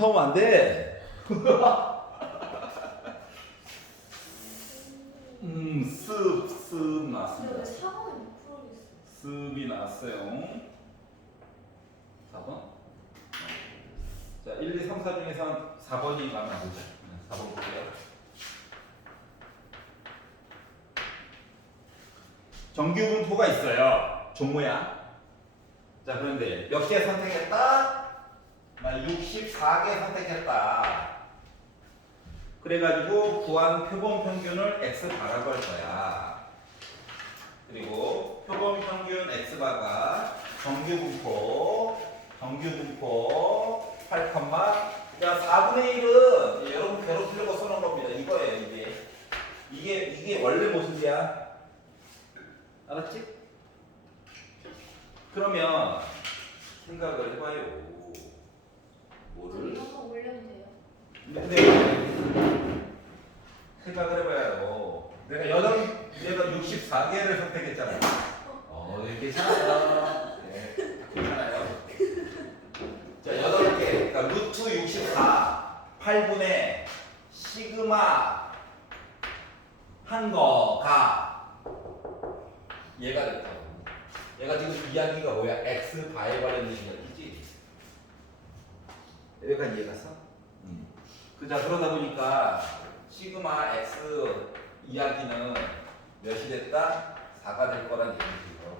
터면 안 돼. 습 나왔습니다. 4번을 못 풀어겠어. 습이 나왔어요. 4번. 자, 1, 2, 3, 4 중에서 4번이 마음에 안 들죠. 4번 볼게요. 정규 분포가 있어요. 종모야. 자, 그런데 몇 개 선택했다? 나 64개 선택했다. 그래가지고 구한 표본 평균을 x바라고 할 거야. 그리고 표본 평균 x바가 정규 분포 8, 야 4분의 1은 여러분 괴롭히려고 써놓은 겁니다. 이거예요. 이게 원래 모습이야. 알았지? 그러면 생각을 해봐요. 뭐를? 이런 거 올려도 돼요? 네. 생각을 해봐요. 내가 64개를 선택했잖아요. 괜찮아요. 네, 괜찮아요. 자, 8개. 그러니까 루트 64, 8분의 시그마 한 거가 얘가 됐다. 얘가 지금 이야기가 뭐야? x 바에 관련된 이야기지. 여기까지 이해갔어? 자, 그러다 보니까 시그마 x 이야기는 몇이 됐다? 4가 될 거란 얘기죠.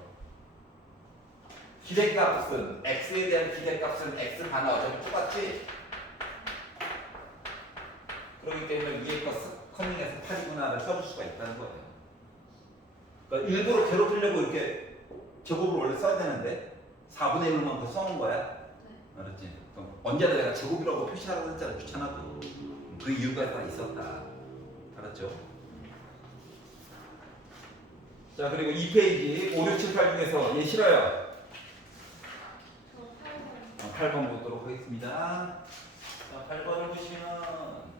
기대값은 x에 대한 기대값은 x 반은 어차피 똑같지? 그렇기 때문에 위에 거 커밍해서 8이구나를 써줄 수가 있다는 거예요. 그러니까 일부러 괴롭히려고 이렇게 제곱을 원래 써야 되는데 4분의 1로만 더 써놓은 거야. 알았지? 언제나 내가 제곱이라고 표시하라고 했잖아. 귀찮아도. 그 이유가 다 있었다. 알았죠? 자, 그리고 2페이지 5, 6, 7, 8 중에서 얘 싫어요. 저 8번. 8번 보도록 하겠습니다. 자, 8번을 보시면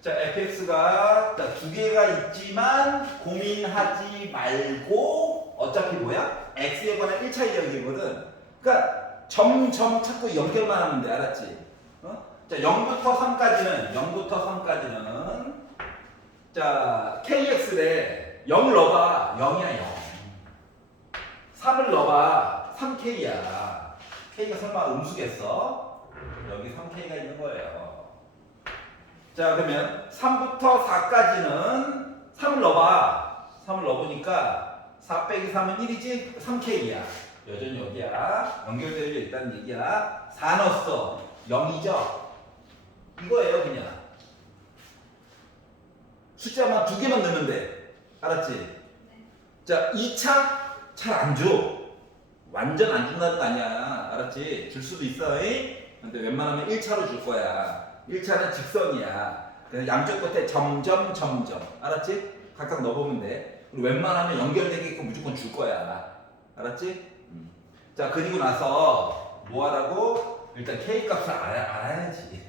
자, fx가 두 개가 있지만 고민하지 말고 어차피 뭐야? x에 관한 1차 이야기거든. 그러니까 점점 찾고 연결만 하면 돼. 알았지? 자, 0부터 3까지는 자, kx래. 0을 넣어봐. 0이야, 0. 3을 넣어봐. 3k야. k가 설마 음수겠어? 여기 3k가 있는 거예요. 자, 그러면 3부터 4까지는 3을 넣어봐. 3을 넣어보니까 4 빼기 3은 1이지? 3k야. 여전히 여기야. 연결되어 있다는 얘기야. 4 넣었어. 0이죠? 이거예요, 그냥. 숫자만 2개만 넣으면 돼. 알았지? 네. 자, 2차 잘 안 줘. 완전 안 준다는 거 아니야. 알았지? 줄 수도 있어. 근데 웬만하면 1차로 줄 거야. 1차는 직선이야. 그래서 양쪽 끝에 점점. 알았지? 각각 넣어보면 돼. 그리고 웬만하면 연결되게끔 무조건 줄 거야. 알았지? 자, 그리고 나서 뭐 하라고? 일단 K 값을 알아야지.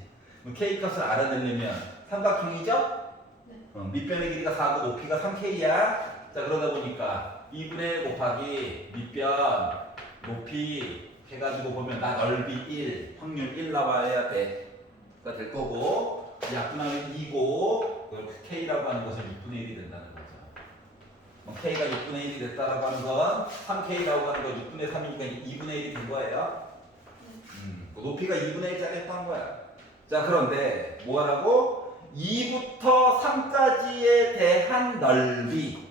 K 값을 알아내려면 삼각형이죠? 네. 밑변의 길이가 4고 높이가 3K야. 자, 그러다 보니까 2분의 밑변, 밑변, 높이 해가지고 보면 나 넓이 1, 확률 1 나와야 돼. 가 될 거고, 약분하면 2고, K라고 하는 것은 6분의 1이 된다는 거죠. K가 6분의 1이 됐다라고 하는 건 3K라고 하는 건 6분의 3이니까 2분의 1이 된 거예요. 높이가 2분의 1짜리 했다는 거야. 자, 그런데 뭐 하라고? 2부터 3까지에 대한 넓이,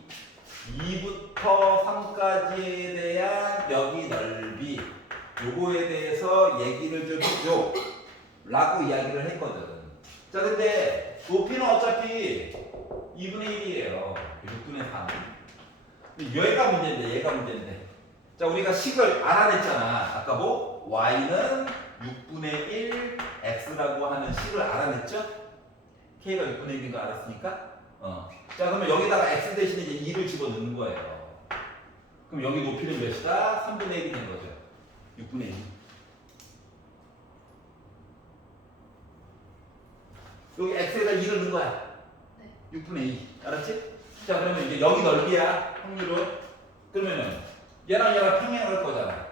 2부터 3까지에 대한 여기 넓이, 요거에 대해서 얘기를 좀 해줘 라고 이야기를 했거든. 자, 근데 높이는 어차피 2분의 1이에요 6분의 3. 얘가 문제인데. 자, 우리가 식을 알아냈잖아. 아까 뭐? y는 6분의 1 x라고 하는 식을 알아냈죠? k가 6분의 1인 거 알았으니까? 자, 그러면 여기다가 x 대신에 이제 2를 집어넣는 거예요. 그럼 여기 높이는 몇이다? 3분의 1이 된 거죠. 6분의 1. 여기 x에다 2를 넣은 거야. 네. 6분의 2. 알았지? 자, 그러면 이제 여기 넓이야. 확률은. 그러면은 얘랑 평행을 할 거잖아.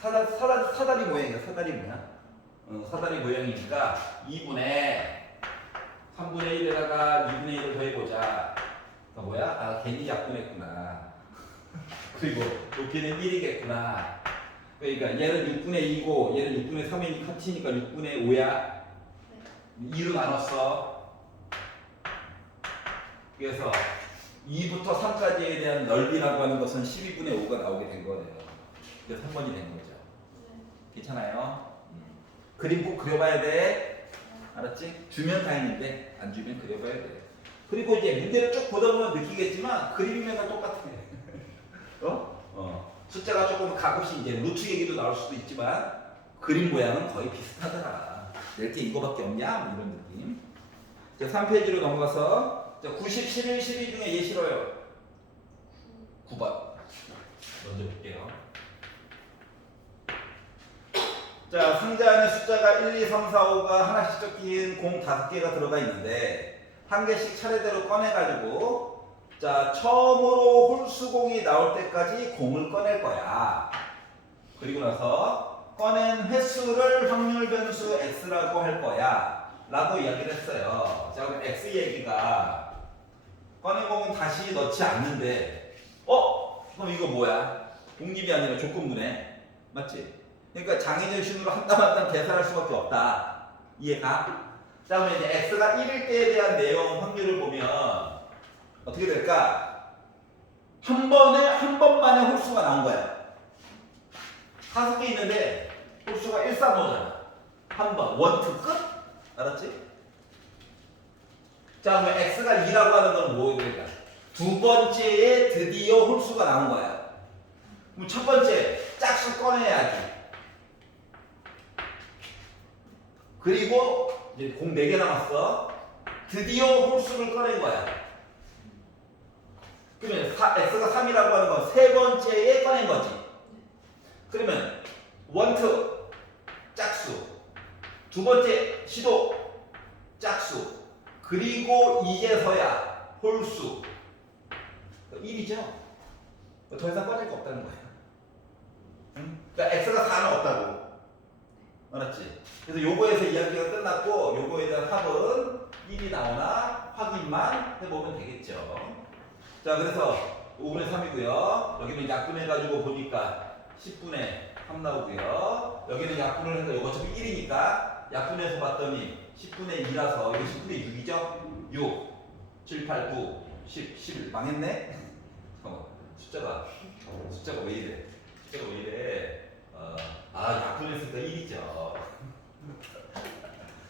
사다리 뭐야? 이거 사다리 뭐야? 사다리 모양이니까 2분의 3분의 1에다가 2분의 1을 더해보자. 그러니까 뭐야? 아 괜히 약분했구나. 그리고 높이는 1이겠구나. 그러니까 얘는 6분의 2고 얘는 6분의 3이니까 합치니까 6분의 5야. 2로 나눴어. 그래서 2부터 3까지에 대한 넓이라고 하는 것은 12분의 5가 나오게 된 거네요. 그래서 3번이 된 거죠. 괜찮아요? 그림 꼭 그려봐야 돼. 알았지? 주면 다행인데 안 주면 그려봐야 돼. 그리고 이제 문제를 쭉 보다 보면 느끼겠지만 그림이면 다 똑같아. 숫자가 조금 가끔씩 이제 루트 얘기도 나올 수도 있지만 그림 모양은 거의 비슷하더라. 낼 게 이거밖에 없냐? 뭐 이런 느낌. 자, 3페이지로 넘어가서 자, 90, 11, 12 중에 얘 싫어요. 9번 먼저 볼게요. 자, 상자 안에 숫자가 1, 2, 3, 4, 5가 하나씩 적힌 공 5개가 들어가 있는데 한 개씩 차례대로 꺼내가지고 자, 처음으로 홀수공이 나올 때까지 공을 꺼낼 거야. 그리고 나서 꺼낸 횟수를 확률 변수 x라고 할 거야. 라고 이야기를 했어요. 자, 그럼 x 얘기가 꺼낸 공은 다시 넣지 않는데 그럼 이거 뭐야? 독립이 아니라 조건부네. 맞지? 그러니까 장애적 신호로 한 땀 한 땀 계산할 수밖에 없다. 이해가? 자, 그러면 이제 x가 1일 때에 대한 내용 확률을 보면 어떻게 될까? 한 번만에 홀수가 나온 거야. 5개 있는데 홀수가 1, 3, 5잖아. 한 번, 원투 끝? 알았지? 자, 그러면 x가 2라고 하는 건 뭐일까? 두 번째에 드디어 홀수가 나온 거야. 그럼 첫 번째 짝수 꺼내야지. 그리고 이제 공 4개 남았어. 드디어 홀수를 꺼낸 거야. 그러면 x가 3이라고 하는 건 세 번째에 꺼낸 거지. 그러면 원투 짝수, 두 번째 시도 짝수, 그리고 이제서야 홀수 1이죠. 더 이상 꺼낼 거 없다는 거야. 응? 그러니까 x가 4는 없다고. 알았지? 그래서 요거에서 이야기가 끝났고 요거에 대한 합은 1이 나오나 확인만 해보면 되겠죠. 자, 그래서 5분의 3이고요. 여기는 약분해가지고 보니까 10분의 3 나오고요. 여기는 약분을 해서 이거 어차피 1이니까 약분해서 봤더니 10분의 2라서 이게 10분의 6이죠? 6, 7, 8, 9, 10, 11 망했네? 숫자가 왜 이래? 숫자가 왜 이래? 약분했으니까 1이죠.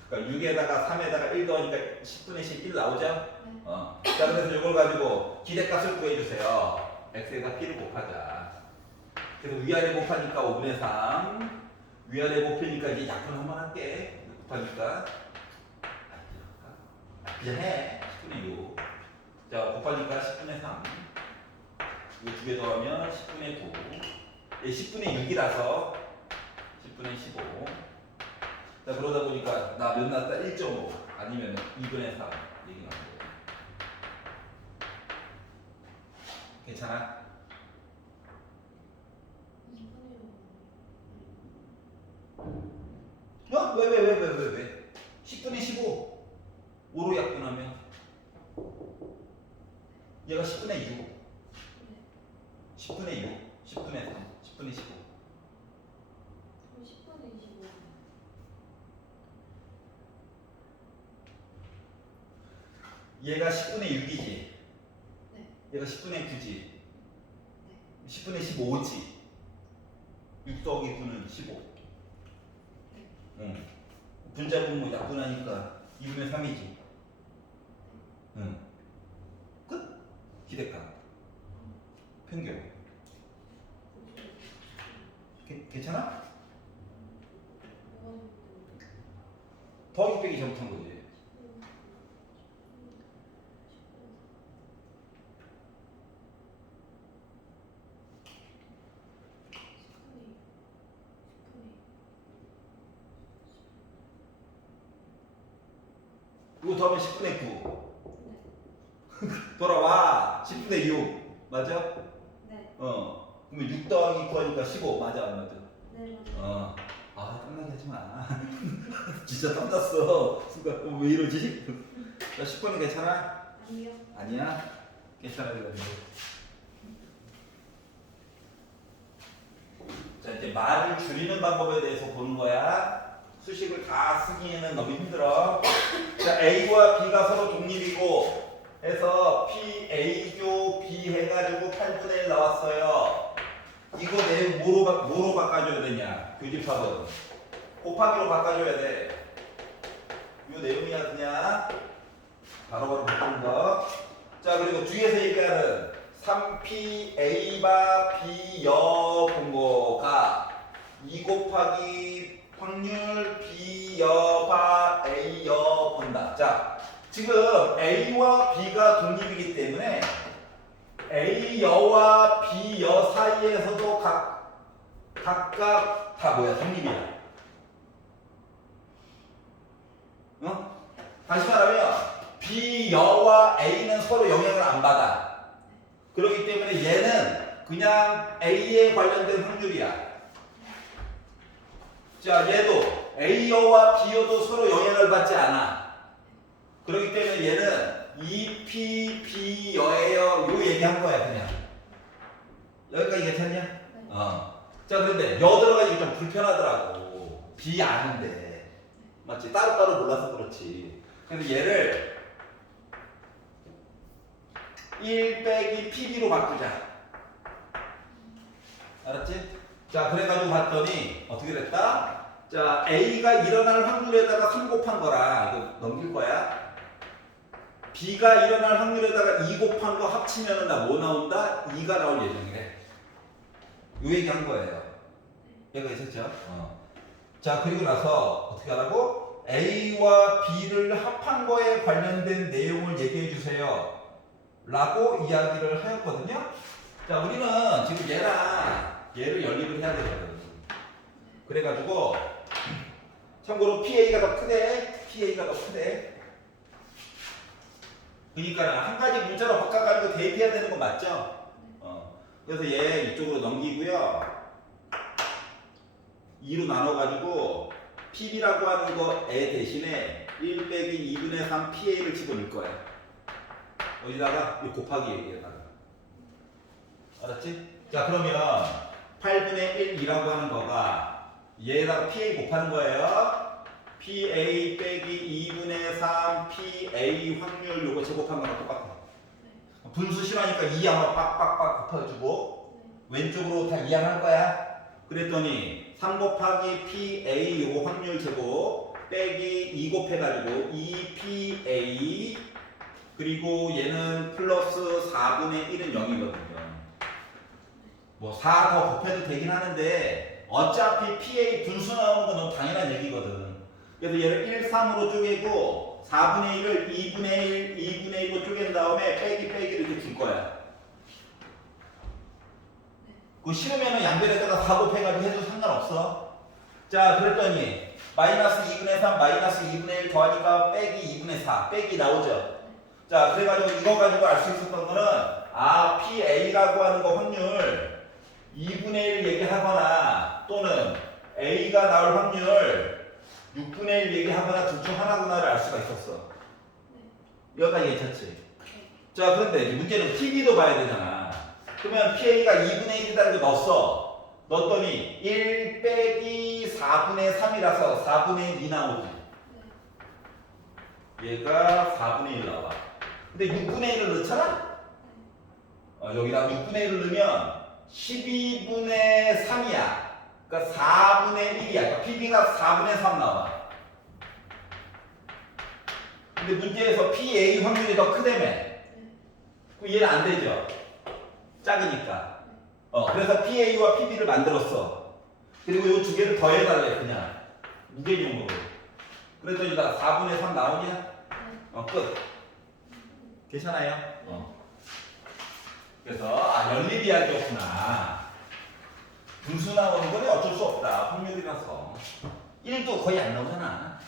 그러니까 6에다가 3에다가 1 더하니까 10분의 11 나오죠? 자, 그래서 이걸 가지고 기대값을 구해주세요. x에다 p를 곱하자. 그래서 위아래 곱하니까 5분의 3 위아래 곱하니까 이제 약분 한번 할게. 곱하니까 그냥 해. 10분의 6 자, 곱하니까 10분의 3 이거 두 개 더하면 10분의 9 10분의 6이라서 10분의 15 자, 그러다 보니까 나 몇 나왔다? 1.5 아니면 2분의 3 얘기 나오고 괜찮아? 왜? 10분의 15 5로 약분하면 얘가 10분의 6 10분의 6 10분의 3 10분의 15 그럼 10분의 25. 얘가 10분의 6이지 네. 얘가 10분의 9지 네. 10분의 15지 6 더하기 9는 15 네. 응. 분자분 뭐 약분하니까 2분의 3이지 응. 끝? 기대값 평균 괜찮아? 더하기 빼기 잘못한 거지 이거 더하면 10분의 9 돌아와 10분의 6 맞아? 네. 그러면 6 더하기 9 하니까 15 맞아 안 맞아? 네, 맞아요. 아 땀나게 하지 마. 진짜 땀났어. 순간 왜 이러지? 자 10번은 괜찮아? 아니요. 아니야? 괜찮아야 되는데. 자 이제 말을 줄이는 방법에 대해서 보는 거야. 수식을 다 쓰기에는 너무 힘들어. 자 A와 B가 서로 독립이고 해서 P A조 B 해가지고 8분의 1 나왔어요. 이거 내용 뭐로 바꿔줘야 되냐? 교집합은 곱하기로 바꿔줘야 돼. 이 내용이야 그냥 바로바로 바꾸는 거. 자 그리고 뒤에서 얘기하는 3P A바 B 여 본 거가 2 곱하기 확률 B 여바 A 여 본다. 자 지금 A와 B가 독립이기 때문에 A 여와 B 여 사이에서도 각각 다 뭐야? 독립이야. 어? 다시 말하면 B 여와 A는 서로 영향을 안 받아. 그렇기 때문에 얘는 그냥 A에 관련된 확률이야. 자 얘도 A 여와 B 여도 서로 영향을 받지 않아. 그렇기 때문에 얘는 2P B 여예요. 요 얘기한 거야 그냥. 여기까지 괜찮냐? 네. 자 그런데 여 들어가니까 좀 불편하더라고. B 아는데 맞지? 따로따로 몰라서 그렇지. 그래서 얘를 1 빼기 PB로 바꾸자. 알았지? 자 그래가지고 봤더니 어떻게 됐다? 자 A가 일어날 확률에다가 3 곱한 거라 이거 넘길 거야. B가 일어날 확률에다가 2 곱한 거 합치면은 나 뭐 나온다? 2가 나올 예정이래. 요 얘기 한 거예요. 얘가 있었죠? 자 그리고 나서 어떻게 하라고? A와 B를 합한 거에 관련된 내용을 얘기해 주세요 라고 이야기를 하였거든요. 자 우리는 지금 얘를 연립을 해야 되거든. 그래가지고 참고로 PA가 더 크대. PA가 더 크대. 그러니까 한 가지 문자로 바꿔가지고 대입해야 되는 거 맞죠? 그래서 얘 이쪽으로 넘기고요. 2로 나눠가지고 PB라고 하는 거에 대신에 1 빼기 2분의 3 PA를 집어넣을 거야. 여기다가 곱하기 여기에다가. 알았지? 자 그러면 8분의 1이라고 하는 거가 얘에다가 PA 곱하는 거예요. PA 빼기 2분의 3 PA 확률 요거 제곱한 거랑 똑같아. 분수 싫어하니까 2 한번 빡빡빡 곱해주고 왼쪽으로 다 이항할 거야. 그랬더니 3 곱하기 PA 요거 확률 제곱 빼기 2 곱해가지고 2PA 그리고 얘는 플러스 4분의 1은 0이거든요. 뭐 4 더 곱해도 되긴 하는데 어차피 PA 분수 나오는 건 너무 당연한 얘기거든. 그래서 얘를 1, 3으로 쪼개고 4분의 1을 2분의 1, 2분의 1로 쪼갠 다음에 빼기 이렇게 줄 거야. 그 싫으면은 양변에다가 4 곱해가지고 해도 상관없어. 자 그랬더니 마이너스 2분의 3 마이너스 2분의 1 더하니까 빼기 2분의 4 빼기 나오죠. 자 그래가지고 이거 가지고 알 수 있었던 거는 PA라고 하는 거 확률 2분의 1 얘기하거나 또는 A가 나올 확률 6분의 1 얘기하거나 둘 중 하나구나를 알 수가 있었어. 여기까지 괜찮지? 자 그런데 이제 문제는 PB도 봐야 되잖아. 그러면 PA가 2분의 1이라는 거 넣었어. 넣었더니 1 빼기 4분의 3이라서 4분의 2 나오지. 얘가 4분의 1 나와. 근데 6분의 1을 넣잖아? 여기다 6분의 1을 넣으면 12분의 3이야. 그러니까 4분의 1이야. 그러니까 PB가 4분의 3 나와. 근데 문제에서 PA 확률이 더 크다며. 그럼 얘는 안 되죠. 작으니까. 그래서 PA와 PB를 만들었어. 그리고 이 두 개를 더해달래 그냥. 무게용으로. 그랬더니 나 4분의 3 나오냐? 끝. 괜찮아요? 그래서 연립 이야기였구나. 분수 나오는 건 어쩔 수 없다. 확률이라서. 1도 거의 안 나오잖아.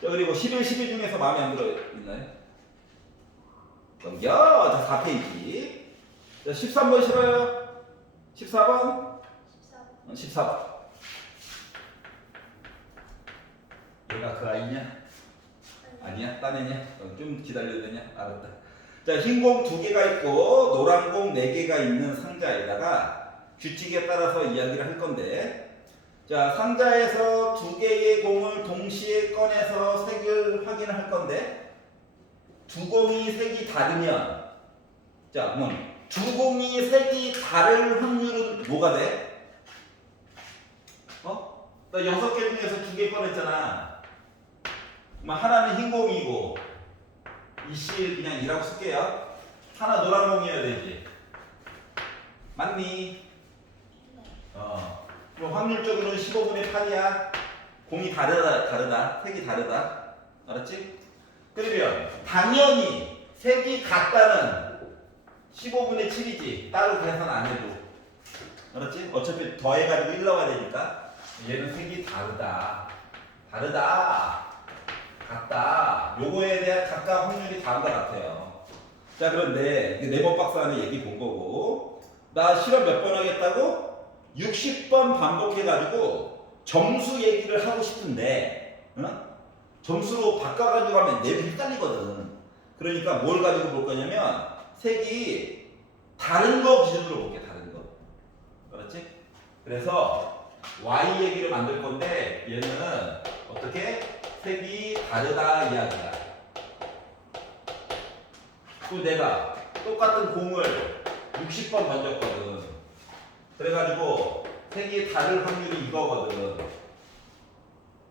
자, 그리고 11, 12 중에서 마음에 안 들어 있나요? 넘겨. 자, 4페이지. 자, 13번 싫어요? 14번? 14번. 얘가 그 아이냐? 아니야? 딴 애냐? 좀 기다려야 되냐? 알았다. 자, 흰 공 2개가 있고 노란 공 4개가 있는 상자에다가 규칙에 따라서 이야기를 할 건데, 자, 상자에서 2개의 공을 동시에 꺼내서 색을 확인할 건데, 두 공이 색이 다르면, 자, 두 공이 색이 다를 확률은 뭐가 돼? 나 6개 중에서 2개 꺼냈잖아. 하나는 흰 공이고, 이씨 그냥 2라고 쓸게요. 하나 노란 공이어야 되지. 맞니? 그럼 확률적으로는 15분의 8이야. 공이 다르다. 색이 다르다. 알았지? 그러면 당연히 색이 같다는 15분의 7이지. 따로 계산 안 해도. 알았지? 어차피 더해가지고 1 나와야 되니까. 얘는 색이 다르다. 같다. 요거에 대한 각각 확률이 다른 것 같아요. 자, 그런데 네번 박스 안에 얘기 본 거고, 나 실험 몇 번 하겠다고? 60번 반복해가지고 점수 얘기를 하고 싶은데, 점수로 바꿔가지고 하면 내부 헷갈리거든. 그러니까 뭘 가지고 볼 거냐면 색이 다른 거 기준으로 볼게. 다른 거. 그렇지? 그래서 Y 얘기를 만들 건데, 얘는 어떻게? 색이 다르다 이야기야. 또 내가 똑같은 공을 60번 던졌거든. 그래가지고 색이 다를 확률이 이거거든.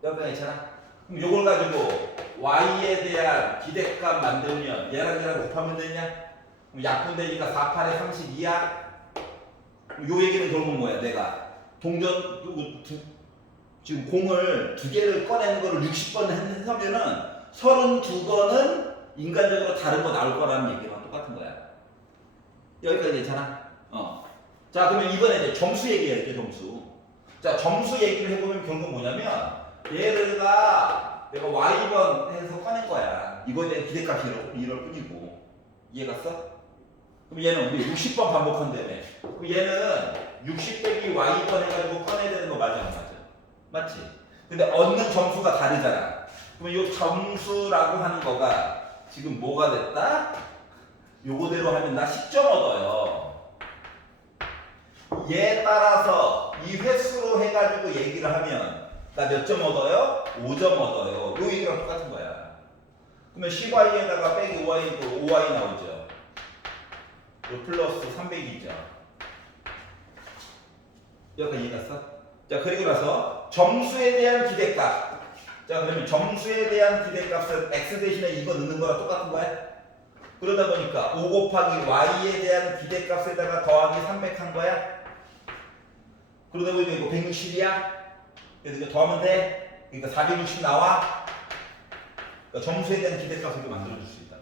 여기가 있잖아. 그럼 요걸 가지고 Y에 대한 기대값 만들면 얘랑 곱하면 되냐? 그럼 약분되니까 4, 8에 32야? 요 얘기는 결국 뭐야? 내가 지금 공을 2개를 꺼내는 거를 60번 하면은 32번은 인간적으로 다른 거 나올 거라는 얘기랑 똑같은 거야. 여기까지 괜찮아? 자, 그러면 이번에 이제 점수 얘기할게, 점수. 자, 점수 얘기를 해보면 결국 뭐냐면, 얘가 내가 Y번 해서 꺼낸 거야. 이거에 대한 기대값이 이럴 뿐이고. 이해 갔어? 그럼 얘는 우리 60번 반복한다며. 그럼 얘는 60 빼기 Y번 해가지고 꺼내야 되는 거 맞아, 안 맞아? 맞지? 근데 얻는 점수가 다르잖아. 그럼 이 점수라고 하는 거가 지금 뭐가 됐다? 요거대로 하면 나 10점 얻어요. 얘에 따라서 이 횟수로 해가지고 얘기를 하면 나 몇 점 얻어요? 5점 얻어요. 요 얘기랑 똑같은 거야. 그러면 10y에다가 빼기 5y, 5y 나오죠. 요 플러스 300이죠. 여기까지 이해갔어? 자, 그리고 나서 점수에 대한 기대값. 자, 그러면 점수에 대한 기대값은 x 대신에 이거 넣는 거랑 똑같은 거야? 그러다 보니까 5 곱하기 y에 대한 기대값에다가 더하기 300 한 거야? 그러다 보니까 이거 160이야? 그래서 이거 더하면 돼? 그러니까 460 나와? 그러니까 점수에 대한 기대값을 이렇게 만들어줄 수 있다.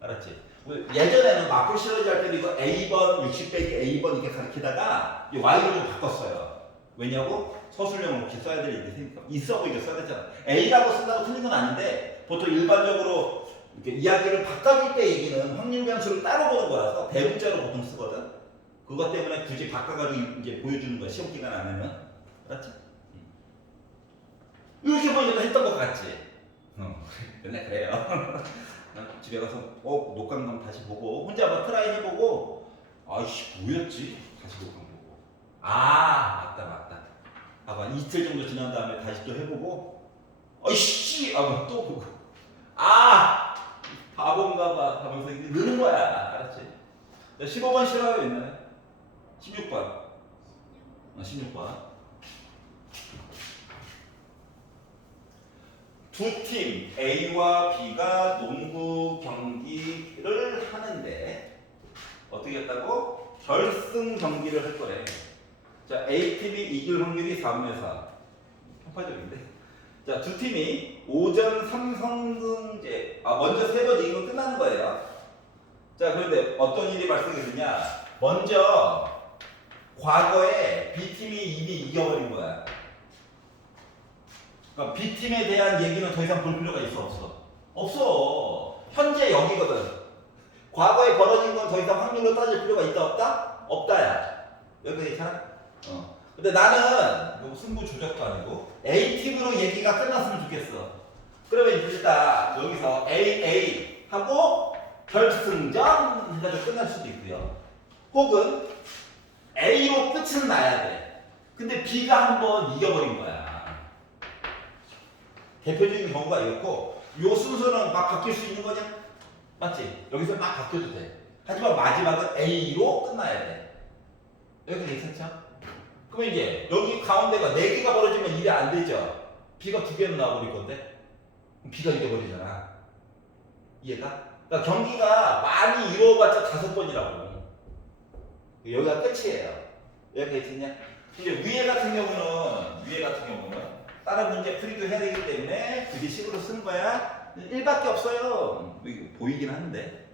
알았지? 예전에는 마플 시러지 할 때도 이거 A번, 60 빼기 A번 이렇게 가르치다가 이 Y를 좀 바꿨어요. 왜냐고? 서술형을 혹시 써야 될 일이 생기니까. 있어 보이게 써야 되잖아. A라고 쓴다고 틀린 건 아닌데, 보통 일반적으로 이렇게 이야기를 바꿔줄 때 얘기는 확률 변수를 따로 보는 거라서 대문자로 보통 쓰거든. 그것 때문에 굳이 바꿔가지고 이제 보여주는 거야. 시험 기간 안에는. 알았지? 이렇게 보니까 했던 것 같지? 맨날 그래요. 집에 가서 녹광감 다시 보고 혼자 한번 트라이 해보고 아이씨 뭐였지? 다시 녹광 보고 맞다. 봐봐 이틀 정도 지난 다음에 다시 또 해보고 아이씨 하면 또 보고 바본가 봐 하면서 이제 느는 거야. 알았지? 15번 싫어요 옛날에? 16번 16번 두 팀 A와 B가 농구 경기를 하는데 어떻게 했다고? 결승 경기를 할 거래. 자, A팀이 이길 확률이 4분의 4. 편파적인데. 자, 두 팀이 5전 3성승제. 먼저 3번 이기면 끝나는 거예요. 자, 그런데 어떤 일이 발생했느냐? 먼저 과거에 B팀이 이미 이겨버린 거야. 그러니까 B팀에 대한 얘기는 더 이상 볼 필요가 있어 없어? 없어. 현재 여기거든. 과거에 벌어진 건 더 이상 확률로 따질 필요가 있다 없다? 없다야. 여기까지 괜찮아? 근데 나는 승부 조작도 아니고 A팁으로 얘기가 끝났으면 좋겠어. 그러면 일단 여기서 AA 하고 결승전 해가지고 끝날 수도 있고요. 혹은 A로 끝은 나야 돼. 근데 B가 한번 이겨버린 거야. 대표적인 경우가 이렇고, 요 순서는 막 바뀔 수 있는 거냐? 맞지? 여기서 막 바뀌어도 돼. 하지만 마지막은 A로 끝나야 돼. 여기 괜찮죠? 그러면 이제 여기 가운데가 4개가 벌어지면 일이 안 되죠? B가 2개는 나와버릴 건데? 그럼 B가 이겨버리잖아. 이해가? 그러니까 경기가 많이 이루어봤자 5번이라고. 여기가 끝이에요. 여기가 있었냐? 이제 위에 같은 경우는 다른 문제 풀이도 해야 되기 때문에 그게 식으로 쓰는 거야. 1밖에 없어요. 보이긴 하는데.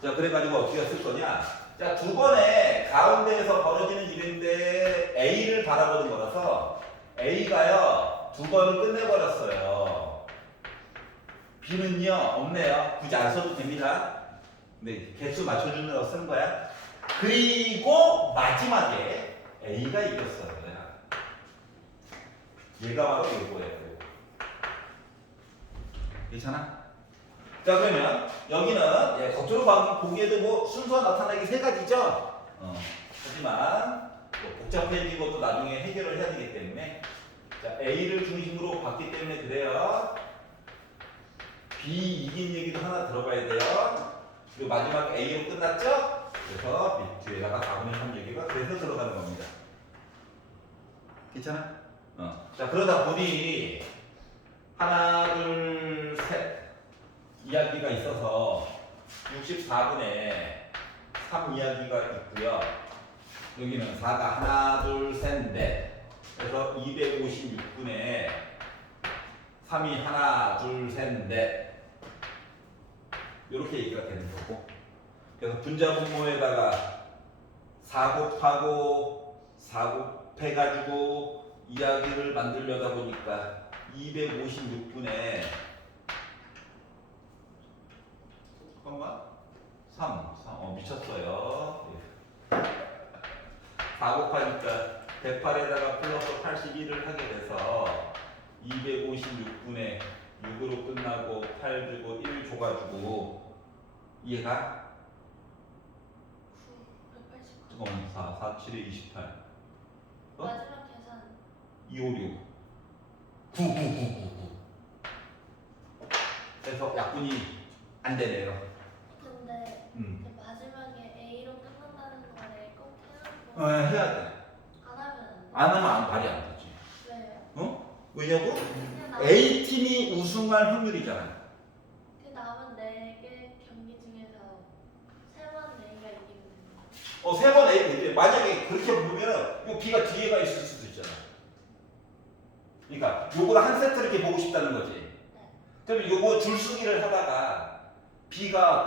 자, 그래가지고 어떻게 쓸 거냐? 자, 두 번에 가운데에서 벌어지는 일인데 A를 바라보는 거라서 A가요, 2번을 끝내버렸어요. B는요, 없네요. 굳이 안 써도 됩니다. 근데 개수 맞춰주느라고 쓰는 거야. 그리고 마지막에 A가 이겼어요. 얘가 바로 이거예요. 괜찮아? 자, 그러면 여기는 겉으로 보기에도 뭐 순서가 나타나기 3가지죠. 하지만 복잡해지고 또 나중에 해결을 해야 되기 때문에, 자, A를 중심으로 봤기 때문에 그래요. B 이긴 얘기도 하나 들어봐야 돼요. 그리고 마지막 A로 끝났죠? 그래서 뒤에다가 4분의 3 얘기가 그래서 들어가는 겁니다. 괜찮아? 자, 그러다 보니 하나, 둘, 셋 이야기가 있어서 64분에 3 이야기가 있고요. 여기는 4가 하나, 둘, 셋, 넷. 그래서 256분에 3이 하나, 둘, 셋, 넷. 이렇게 얘기가 되는 거고. 그래서 분자 분모에다가 4 곱하고 4 곱해가지고 이야기를 만들려다 보니까 256분에 잠깐만 3 미쳤어요. 4 곱하니까 108에다가 플러스 81을 하게 돼서 256분에 6으로 끝나고 8 주고 1 줘가지고 이해가? 9, 189. 잠깐만 4, 4, 7에 28 마지막 계산. 256 9999 그래서 약분이 안 되네요. 근데 마지막에 A로 끝난다는 거를 꼭 해놓고 해야 돼. 안 하면 안 돼. 안 하면 말이 안 되지. 왜요? 왜냐고? 그냥 남은 A팀이 우승할 확률이잖아. 그 남은 4개 경기 중에서 3번 A가 이기면 되는 거. 3번 A, 만약에 그렇게 보면 요 B가 뒤에가 있을 수도 있잖아. 그러니까 요거를 한 세트 이렇게 보고 싶다는 거지. 그러면 요거 줄수기를 하다가 B가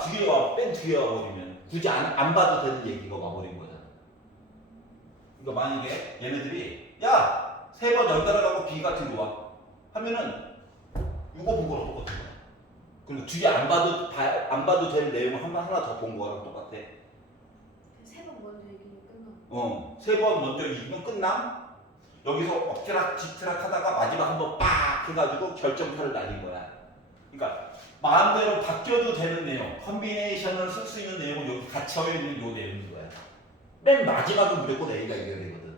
맨 뒤에 와버리면 굳이 안 봐도 되는 얘기가 와버린 거잖아. 그러니까 만약에 얘네들이 야! 3번 연달아가고 B가 뒤로 와 하면은 요거 본 거랑 똑같은 거야. 그리고 뒤에 안 봐도 될 내용을 하나 더 본 거랑 똑같아. 3번 먼저 이기면 끝나. 3번 먼저 이기면 끝남? 여기서 엎드락 뒤트락 하다가 마지막 한번 빡 해가지고 결정타를 날린 거야. 그러니까 마음대로 바뀌어도 되는 내용, 컨비네이션을 쓸 수 있는 내용은 여기 갇혀 있는 요 내용인 거야. 맨 마지막은 무조건 A가 이겨야 되거든.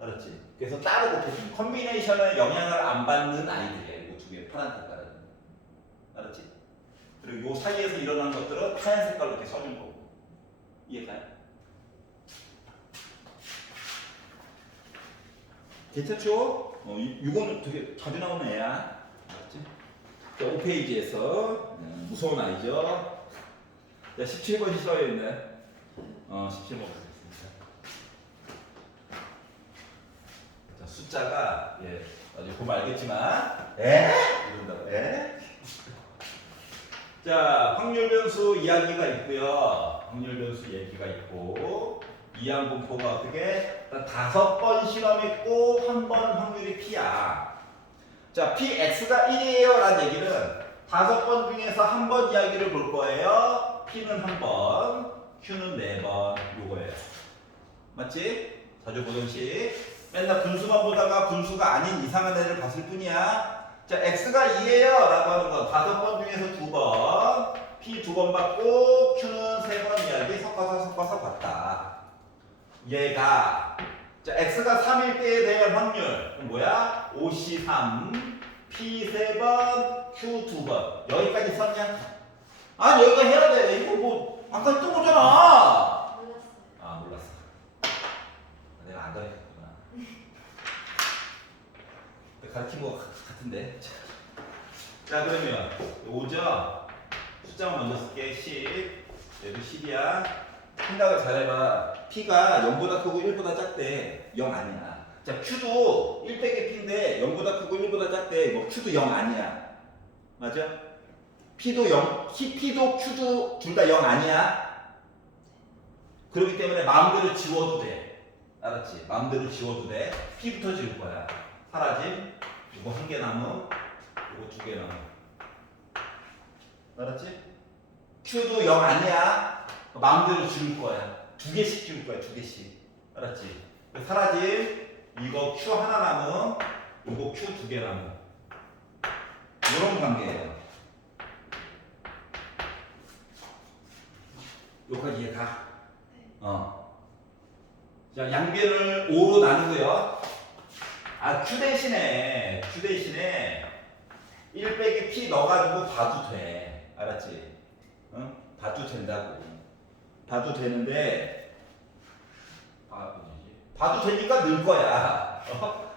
알았지? 그래서 따로 곱해주면 컨비네이션에 영향을 안 받는 아이들이야. 이거 2개 파란 색깔은. 알았지? 그리고 요 사이에서 일어나는 것들은 하얀 색깔로 이렇게 써준 거고. 이해가요? 괜찮죠? 이거는 되게 자주 나오는 애야. 알았지? 자, 5페이지에서 무서운 아이죠. 자, 17번이 써있네. 17번 보겠습니다. 자, 숫자가 아주 보면 알겠지만 이런다고 자, 확률 변수 이야기가 있고요. 확률 변수 얘기가 있고 이항 분포가 어떻게? 5번 실험했고 1번 확률이 P야. 자, PX가 1이에요 라는 얘기는 5번 중에서 1번 이야기를 볼 거예요. P는 1번, Q는 4번 요거예요. 맞지? 자주 보던 식. 맨날 분수만 보다가 분수가 아닌 이상한 애를 봤을 뿐이야. 자, x가 2예요 라고 하는 건 5번 중에서 2번, p 2번 받고 q는 3번 이야기 섞어서 봤다. 얘가 자, x가 3일 때에 대한 확률 그럼 뭐야? 5C3, p 3번, q 2번. 여기까지 썼냐? 아, 여기가 해야 돼. 이거 뭐 아까 했던 거잖아. 몰랐어요. 아, 몰랐어. 내가 안 가르쳤구나. 가르친 거 같은데. 자, 그러면 5죠? 숫자만 먼저 쓸게. 10. 얘도 10이야. 생각을 잘해봐. P가 0보다 크고 1보다 작대. 0 아니야. 자, Q도 1 빼기 P인데 0보다 크고 1보다 작대. 뭐 Q도 0 아니야. 맞아? P도 0, P도 Q도 둘 다 0 아니야. 그렇기 때문에 마음대로 지워도 돼. 알았지? 마음대로 지워도 돼. P부터 지울 거야. 사라짐. 이거 1개 남음. 이거 2개 남음. 알았지? Q도 0 아니야. 마음대로 지울 거야. 2개씩 지울 거야. 2개씩. 알았지? 사라짐. 이거 Q 하나 남음. 이거 Q 2개 남음. 이런 관계예요. 여기까지 이해가? 자, 양변을 5로 나누고요. 아, Q 대신에 1 빼기 P 넣어가지고 봐도 돼. 알았지? 응? 봐도 된다고. 봐도 되는데, 봐도 되니까 늘 거야.